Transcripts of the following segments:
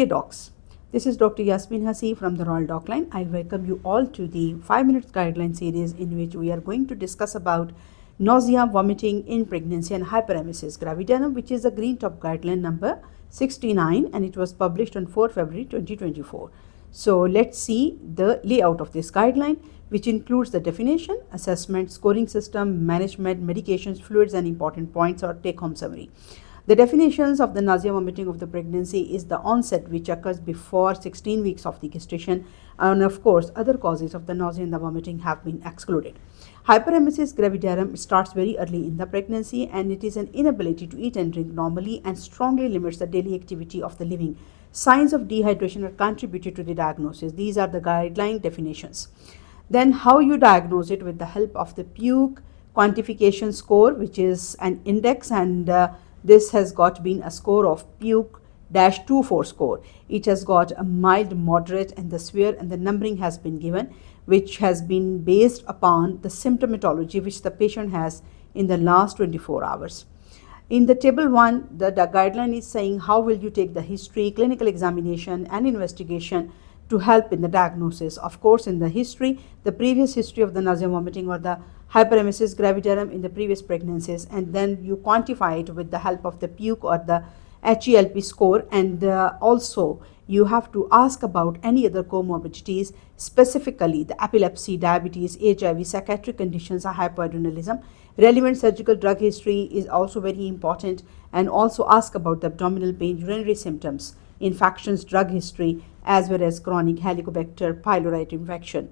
Dear docs, this is Dr. Yasmin Hasi from the RoyalDocline. I welcome you all to the 5 minutes guideline series in which we are going to discuss about nausea, vomiting in pregnancy and hyperemesis gravidarum, which is the green top guideline number 69, and it was published on 4 February 2024. So let's see the layout of this guideline, which includes the definition, assessment, scoring system, management, medications, fluids, and important points or take-home summary. The definitions of the nausea vomiting of the pregnancy is the onset which occurs before 16 weeks of the gestation, and of course other causes of the nausea and the vomiting have been excluded. Hyperemesis gravidarum starts very early in the pregnancy, and it is an inability to eat and drink normally and strongly limits the daily activity of the living. Signs of dehydration are contributed to the diagnosis. These are the guideline definitions. Then how you diagnose it with the help of the PUQE quantification score, which is an index, and this has been a score of PUQE-24 score. It has got a mild, moderate, and the severe, and the numbering has been given, which has been based upon the symptomatology which the patient has in the last 24 hours. In the table 1, the guideline is saying how will you take the history, clinical examination, and investigation to help in the diagnosis. Of course, in the history, the previous history of the nausea vomiting or the hyperemesis gravidarum in the previous pregnancies, and then you quantify it with the help of the PUQE or the HELP score, and also you have to ask about any other comorbidities, specifically the epilepsy, diabetes, HIV, psychiatric conditions, or hypoadrenalism. Relevant surgical drug history is also very important, and also ask about the abdominal pain, urinary symptoms, infections, drug history, as well as chronic Helicobacter pylori infection.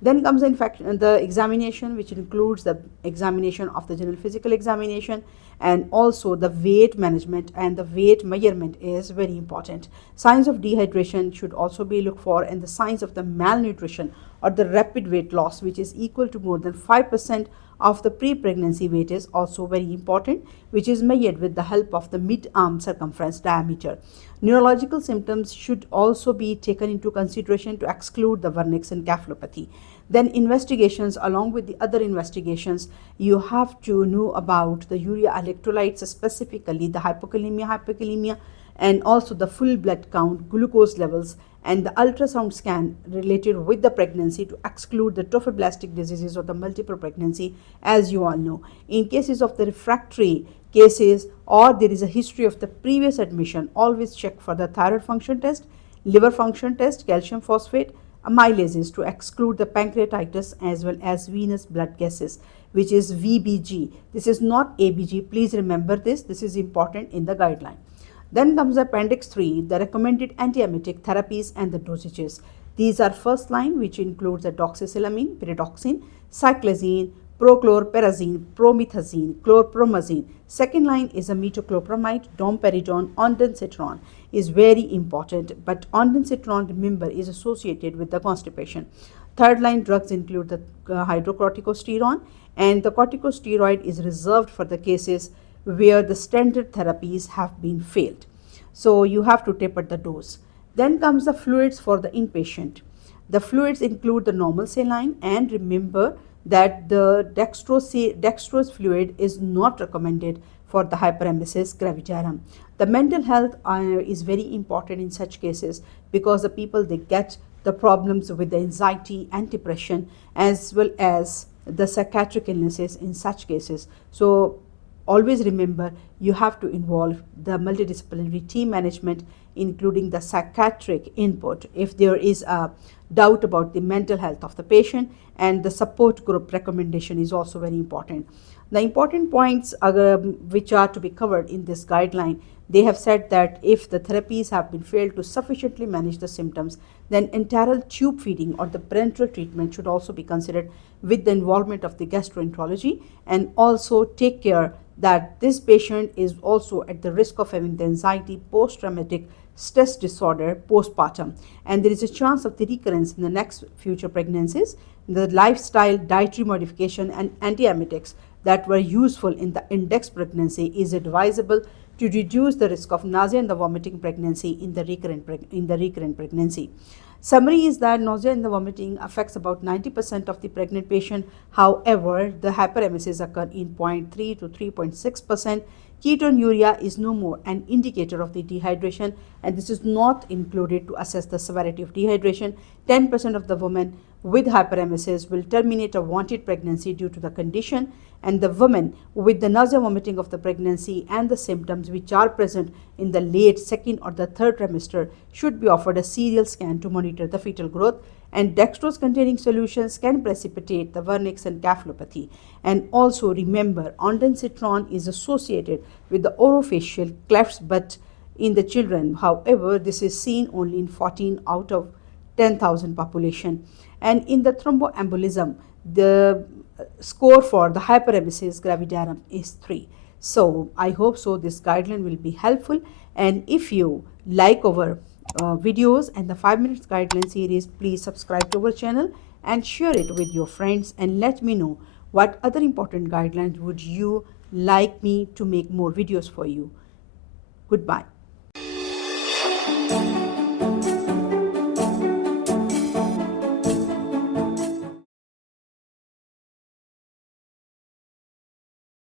Then comes the examination, which includes the examination of the general physical examination, and also the weight management, and the weight measurement is very important. Signs of dehydration should also be looked for, and the signs of the malnutrition or the rapid weight loss, which is equal to more than 5% of the pre-pregnancy weight, is also very important, which is measured with the help of the mid-arm circumference diameter. Neurological symptoms should also be taken into consideration to exclude the vernix encephalopathy. Then investigations, along with the other investigations, you have to know about the urea electrolytes, specifically the hypokalemia, and also the full blood count, glucose levels, and the ultrasound scan related with the pregnancy to exclude the trophoblastic diseases or the multiple pregnancy, as you all know. In cases of the refractory cases, or there is a history of the previous admission, always check for the thyroid function test, liver function test, calcium phosphate, amylases to exclude the pancreatitis, as well as venous blood gases, which is VBG. This is not ABG. Please remember this. This is important in the guideline. Then comes Appendix 3, the recommended antiemetic therapies and the dosages. These are first line, which includes the doxycycline, pyridoxine, cyclazine, prochlorperazine, promethazine, chlorpromazine. Second line is a metoclopramide, domperidone, ondansetron is very important, but ondansetron, remember, is associated with the constipation. Third line drugs include the hydrocorticosteroid, and the corticosteroid is reserved for the cases where the standard therapies have been failed. So you have to taper the dose. Then comes the fluids for the inpatient. The fluids include the normal saline, and remember that the dextrose fluid is not recommended for the hyperemesis gravidarum. The mental health is very important in such cases, because the people, they get the problems with the anxiety and depression, as well as the psychiatric illnesses in such cases. So always remember, you have to involve the multidisciplinary team management, including the psychiatric input if there is a doubt about the mental health of the patient, and the support group recommendation is also very important. The important points which are to be covered in this guideline, they have said that if the therapies have been failed to sufficiently manage the symptoms, then enteral tube feeding or the parenteral treatment should also be considered with the involvement of the gastroenterology, and also take care that this patient is also at the risk of having the anxiety, post-traumatic stress disorder postpartum, and there is a chance of the recurrence in the next future pregnancies. The lifestyle, dietary modification, and antiemetics that were useful in the index pregnancy is advisable to reduce the risk of nausea and the vomiting pregnancy in the recurrent pregnancy. Summary is that nausea and the vomiting affects about 90% of the pregnant patient. However, the hyperemesis occur in 0.3 to 3.6%. Ketonuria is no more an indicator of the dehydration, and this is not included to assess the severity of dehydration. 10% of the women with hyperemesis will terminate a wanted pregnancy due to the condition, and the women with the nausea vomiting of the pregnancy and the symptoms which are present in the late second or the third trimester should be offered a serial scan to monitor the fetal growth. And dextrose containing solutions can precipitate the vernix and encephalopathy. And also remember, ondansetron is associated with the orofacial clefts but in the children. However, this is seen only in 14 out of 10,000 population. And in the thromboembolism, the score for the hyperemesis gravidarum is 3. So I hope so this guideline will be helpful, and if you like our videos and the 5 minutes guideline series, please subscribe to our channel and share it with your friends, and let me know what other important guidelines would you like me to make more videos for you. Goodbye.